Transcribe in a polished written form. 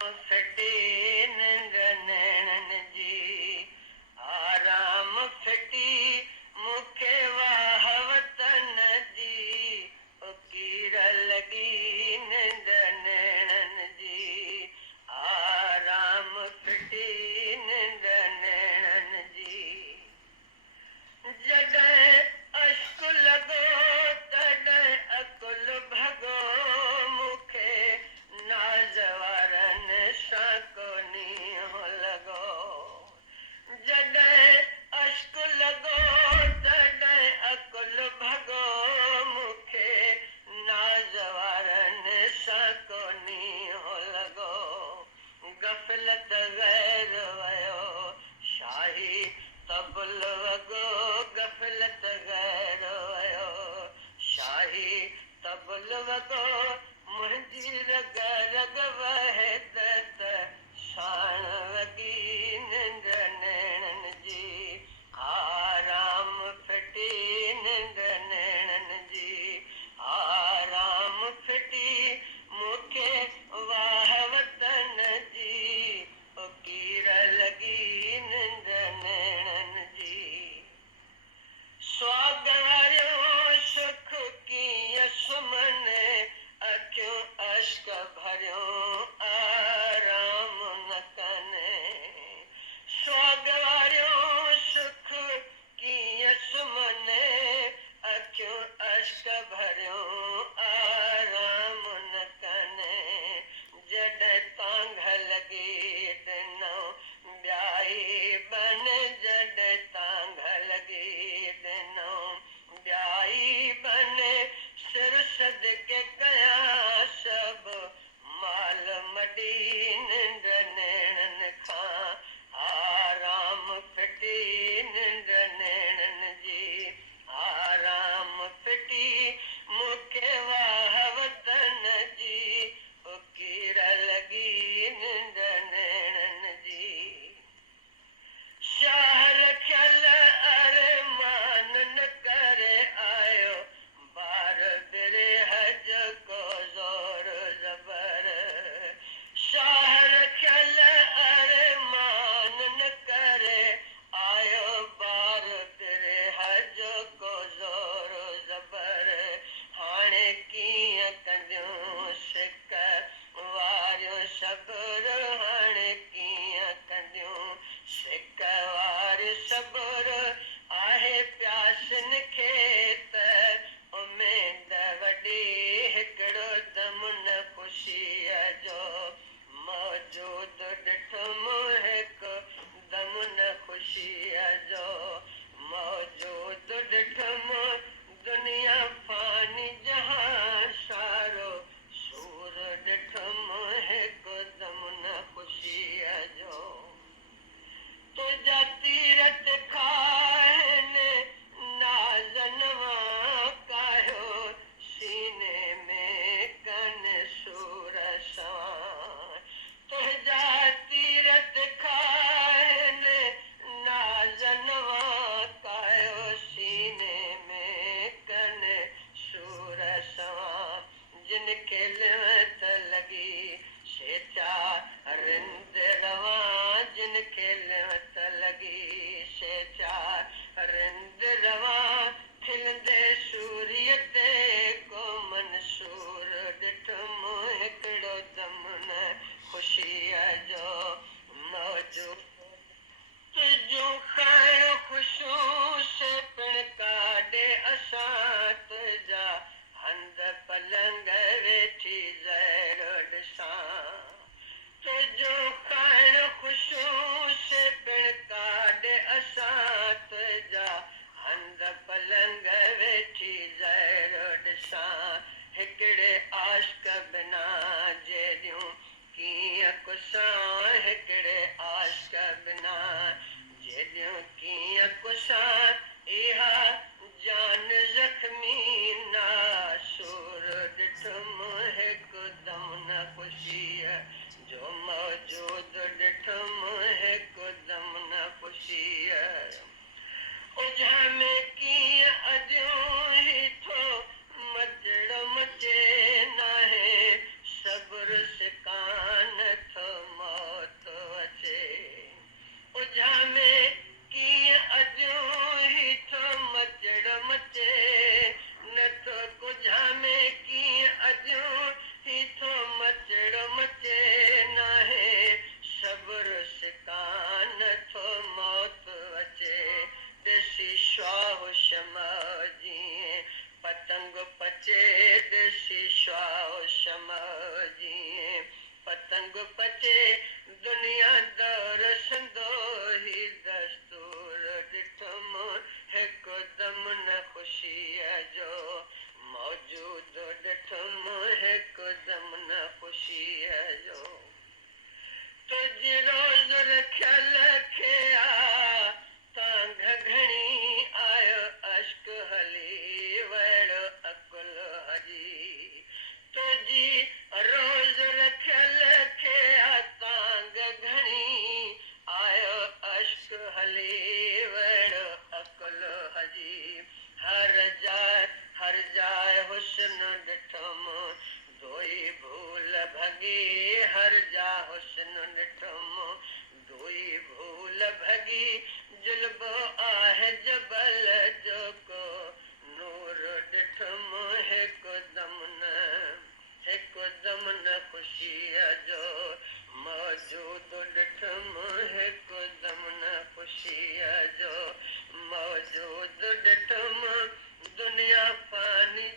फिटी निंड नैणन जी आराम फिटी मूंखे वाह वतन जी कीर लॻी निंड नैणन जी आराम फिटी निंड नैणन जी जॾहिं अश्क लॻो तॾहिं अकुल भॻो मूंखे नाज़ वारनि सां कोनी लॻो जॾहिं अश्क लॻो तॾहिं अकुल भॻो मूंखे नाज़ वारनि सां कोनी लॻो गफ़लत ग़ैर वियो शाही तबल वॻो गफ़लत ग़ैर वियो शाही तबल वॻो मुंहिंजी रग रग वहे त साण वॻी निंड नैणन जी आराम फिटी निंड नैणन जी आराम फिटी मूंखे वाह वतन जी कीर लॻी निंड नैणन जी सुहाग वारियो सुख कीअं सुम्हनि अखियूं अश्क भरियूं आराम न कनि सुहाग वारियो सुख कीअं सुम्हनि अखियूं अश्क भरियूं आराम न कनि जॾहिं तांघ लॻी ॾिनो ॿियाई बन जॾहिं तांघ लॻी ॾिनो ॿियाई बन सिर सदके कयां सभु माल मॾी निंड नैणन खां आराम फिटी निंड नैणन जी आराम फिटी मूंखे वाह वतन जी कीर लॻी निंड नैणन जी शाह रखियल अरमान न करे आयो बार बिरहज को ज़ोर ज़बर शाह रखियल अरमान न करे आयो बार बिरहज को ज़ोर ज़बर हाणे कीअं कंदियूं सिक वारियूं सब्र हाणे कीअं कंदियूं सिक वारियूं सब्र आहे प्यासनि खे त उमेद वॾी हिकिड़ो दम न ख़ुशीअ जो मौजूद ॾिठुमि हिकु दम न ख़ुशीअ जो मौजूद ॾिठुमि दुनिया फानी जहां सारो सूर ॾिठुमि हिकु दम न ख़ुशीअ जो तुंहिंजा तीरथ खाइनि नाज़नवा कायो सीने में कन सूर सवां तुंहिंजा तीरथ खाइनि नाज़नवा कायो सीने में कन सूर सवां जिन खे लिवत लॻी शेचा रिंद रवां जिन खे लिवत लॻी शेचा रिंद रवां खिलंदे सूर्य ते को मंसूर ॾिठुमि हिकिड़ो दम न ख़ुशीअ जो मौजूद तुंहिंजूं खाइण ख़ुशियूं से पिण काॾे असां तुंहिंजा हंध पलंग वेठी ज़हर ॾिसां तुंहिंजूं खाइण ख़ुशियूं से पिण काॾे असां तुंहिंजा हंध पलंग वेठी ज़हर ॾिसां हिकिड़े आशिक बिना जहिड़ियूं कीअं कुसां हिकिड़े आशिक बिना जहिड़ियूं कीअं कुसां इहा जान ज़ख़्मी नासूर ॾिठुमि हिकु दम न ख़ुशीअ जो मौजूद ॾिठुमि हिकु दम न ख़ुशीअ उझा में कीअं अॼु ई थो मचड़ मचे नाहे सब्र सिकान थो रंग पचे दुनिया दौर संदो ही दस्तूर ॾिठुम हिकदम न ख़ुशीअ जो मौजूद ॾिठुम हिकदम न ख़ुशीअ जो तुंहिंजी रोज़ रखियल खे तांघ घणी आयो अश्क हली वहिड़ो अकुल हजी तुंहिंजी रोज़ रखियल खे तांघ घणी आयो अश्क हली वहिड़ो अकुल हजी हर जाइ हुस्न ॾिठुम दोई भूल भॻी हर जा हुस्न ॾिठुम दोई भूल भॻी जुल्बो आहे जबल जो को नूर ॾिठुम हिकदम न ख़ुशीअ जो मौजूद ॾिठुम हिकदम न ख़ुशीअ जो मौजूद ॾिठुम दुनिया पानी